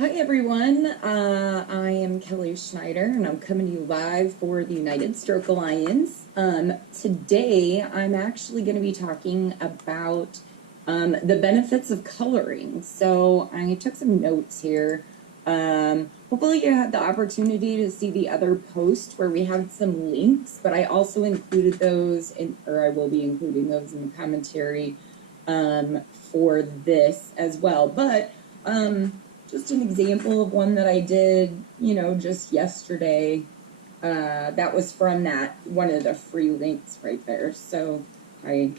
Hi everyone, I am Kelly Schneider and I'm coming to you live for the United Stroke Alliance. Today I'm actually going to be talking about the benefits of coloring. So I took some notes here. Hopefully you had the opportunity to see the other post where we have some links, but I also included those or I will be including those in the commentary for this as well. But just an example of one that I did, just yesterday. That was from one of the free links right there. So I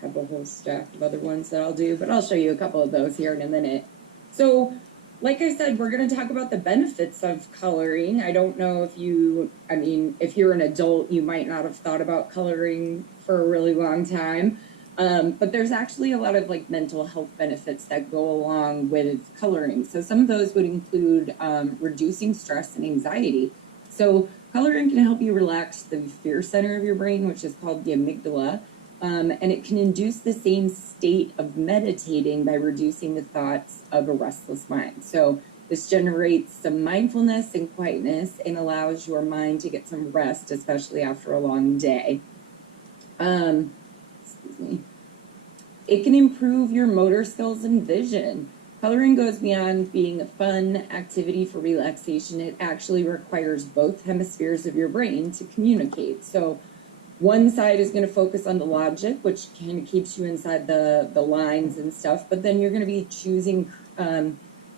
have a whole stack of other ones that I'll do, but I'll show you a couple of those here in a minute. So like I said, we're going to talk about the benefits of coloring. I don't know if if you're an adult, you might not have thought about coloring for a really long time. But there's actually a lot of mental health benefits that go along with coloring. So some of those would include reducing stress and anxiety. So coloring can help you relax the fear center of your brain, which is called the amygdala. And it can induce the same state of meditating by reducing the thoughts of a restless mind. So this generates some mindfulness and quietness and allows your mind to get some rest, especially after a long day. Excuse me. It can improve your motor skills and vision. Coloring goes beyond being a fun activity for relaxation. It actually requires both hemispheres of your brain to communicate. So one side is going to focus on the logic, which kind of keeps you inside the lines and stuff, but then you're going to be choosing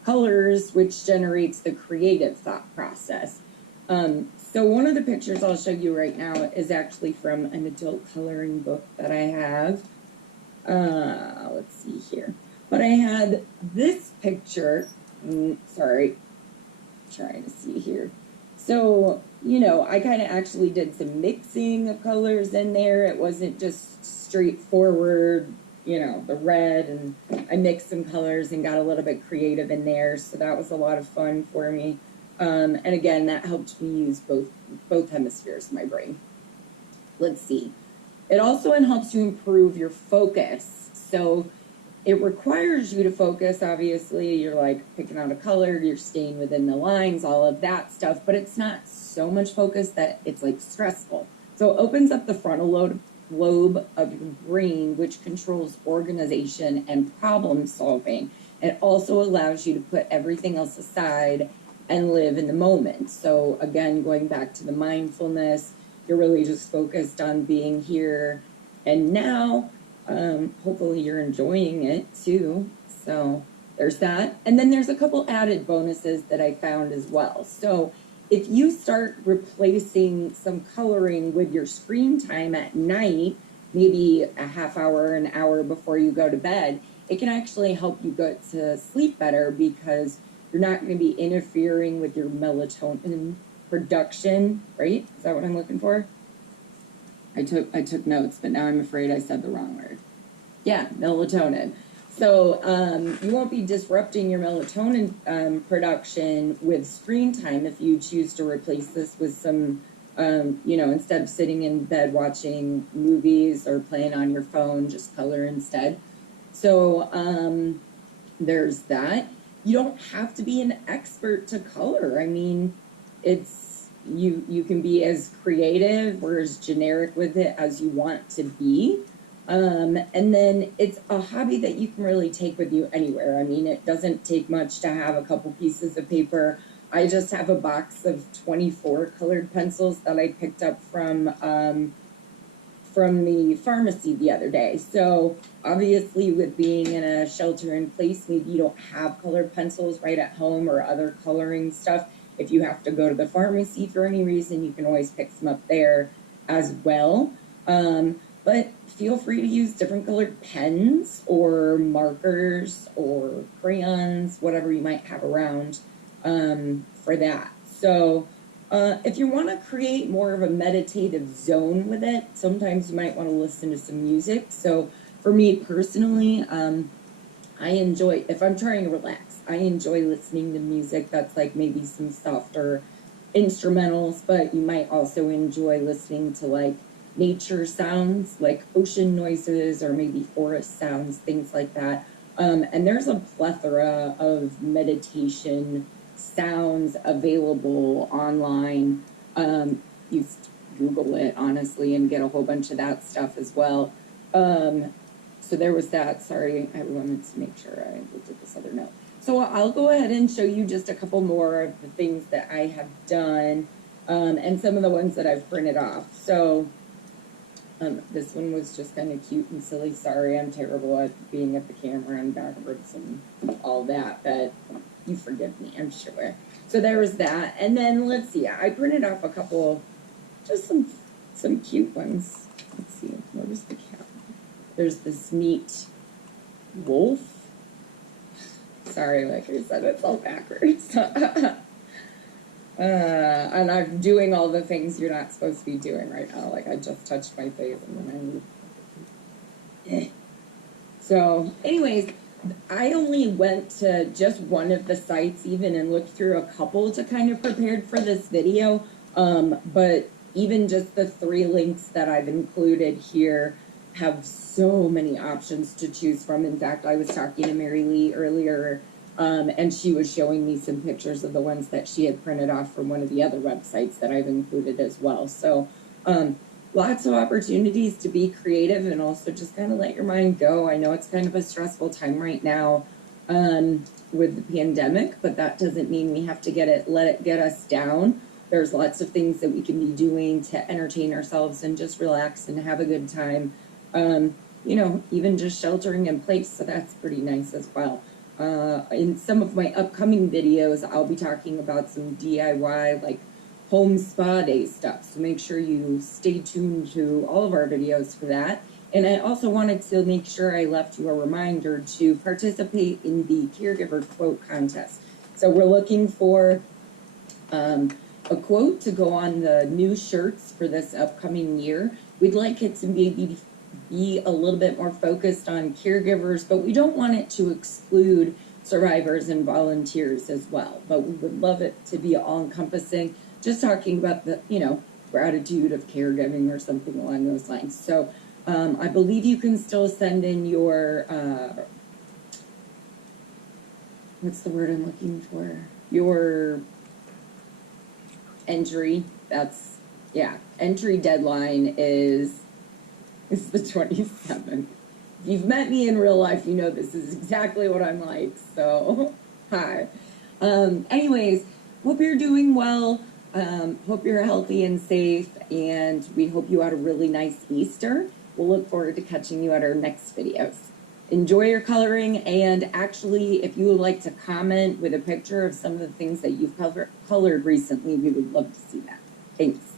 colors, which generates the creative thought process. So one of the pictures I'll show you right now is actually from an adult coloring book that I have. Let's see here. But I had this picture. Sorry, trying to see here. So, I kind of actually did some mixing of colors in there. It wasn't just straightforward, the red, and I mixed some colors and got a little bit creative in there. So that was a lot of fun for me. And again, that helped me use both hemispheres of my brain. Let's see. It also helps you improve your focus. So it requires you to focus. Obviously, you're picking out a color, you're staying within the lines, all of that stuff, but it's not so much focus that it's stressful. So it opens up the frontal lobe of your brain, which controls organization and problem solving. It also allows you to put everything else aside and live in the moment. So again, going back to the mindfulness, you're really just focused on being here and now. Hopefully you're enjoying it too. So there's that. And then there's a couple added bonuses that I found as well. So if you start replacing some coloring with your screen time at night, maybe a half hour, an hour before you go to bed, it can actually help you go to sleep better because you're not going to be interfering with your melatonin production, right? Is that what I'm looking for? I took notes, but now I'm afraid I said the wrong word. Yeah, melatonin. So you won't be disrupting your melatonin production with screen time if you choose to replace this with some, instead of sitting in bed watching movies or playing on your phone, just color instead. So there's that. You don't have to be an expert to color. I mean, you can be as creative or as generic with it as you want to be. And then it's a hobby that you can really take with you anywhere. I mean, it doesn't take much to have a couple pieces of paper. I just have a box of 24 colored pencils that I picked up from the pharmacy the other day. So obviously with being in a shelter in place, maybe you don't have colored pencils right at home or other coloring stuff. If you have to go to the pharmacy for any reason, you can always pick some up there as well. But feel free to use different colored pens or markers or crayons, whatever you might have around for that. So if you want to create more of a meditative zone with it, sometimes you might want to listen to some music. So for me personally, I enjoy, if I'm trying to relax, I enjoy listening to music that's maybe some softer instrumentals, but you might also enjoy listening to nature sounds, like ocean noises or maybe forest sounds, things like that. And there's a plethora of meditation sounds available online. You Google it, honestly, and get a whole bunch of that stuff as well. So there was that. Sorry, I wanted to make sure I looked at this other note. So I'll go ahead and show you just a couple more of the things that I have done, and some of the ones that I've printed off. So this one was just kind of cute and silly. Sorry, I'm terrible at being at the camera and backwards and all that, but you forgive me, I'm sure. So there was that. And then let's see, I printed off a couple, just some cute ones. Let's see, where's the cat? There's this neat wolf. Sorry, like I said, it's all backwards. And I'm doing all the things you're not supposed to be doing right now. Like I just touched my face and then So anyways, I only went to just one of the sites even and looked through a couple to kind of prepare for this video. But even just the 3 links that I've included here have so many options to choose from. In fact, I was talking to Mary Lee earlier, and she was showing me some pictures of the ones that she had printed off from one of the other websites that I've included as well. So lots of opportunities to be creative and also just kind of let your mind go. I know it's kind of a stressful time right now with the pandemic, but that doesn't mean we have to let it get us down. There's lots of things that we can be doing to entertain ourselves and just relax and have a good time. You know, even just sheltering in place, so that's pretty nice as well. In some of my upcoming videos, I'll be talking about some DIY, like home spa day stuff. So make sure you stay tuned to all of our videos for that. And I also wanted to make sure I left you a reminder to participate in the caregiver quote contest. So we're looking for a quote to go on the new shirts for this upcoming year. We'd like it to be a little bit more focused on caregivers, but we don't want it to exclude survivors and volunteers as well. But we would love it to be all encompassing, just talking about the, you know, gratitude of caregiving or something along those lines. So I believe you can still send in your, what's the word I'm looking for? Your entry. That's, yeah, entry deadline is the 27th. If you've met me in real life, you know this is exactly what I'm like. So, hi. Anyways, hope you're doing well. Hope you're healthy and safe, and we hope you had a really nice Easter. We'll look forward to catching you at our next videos. Enjoy your coloring, and actually, if you would like to comment with a picture of some of the things that you've colored recently, we would love to see that. Thanks.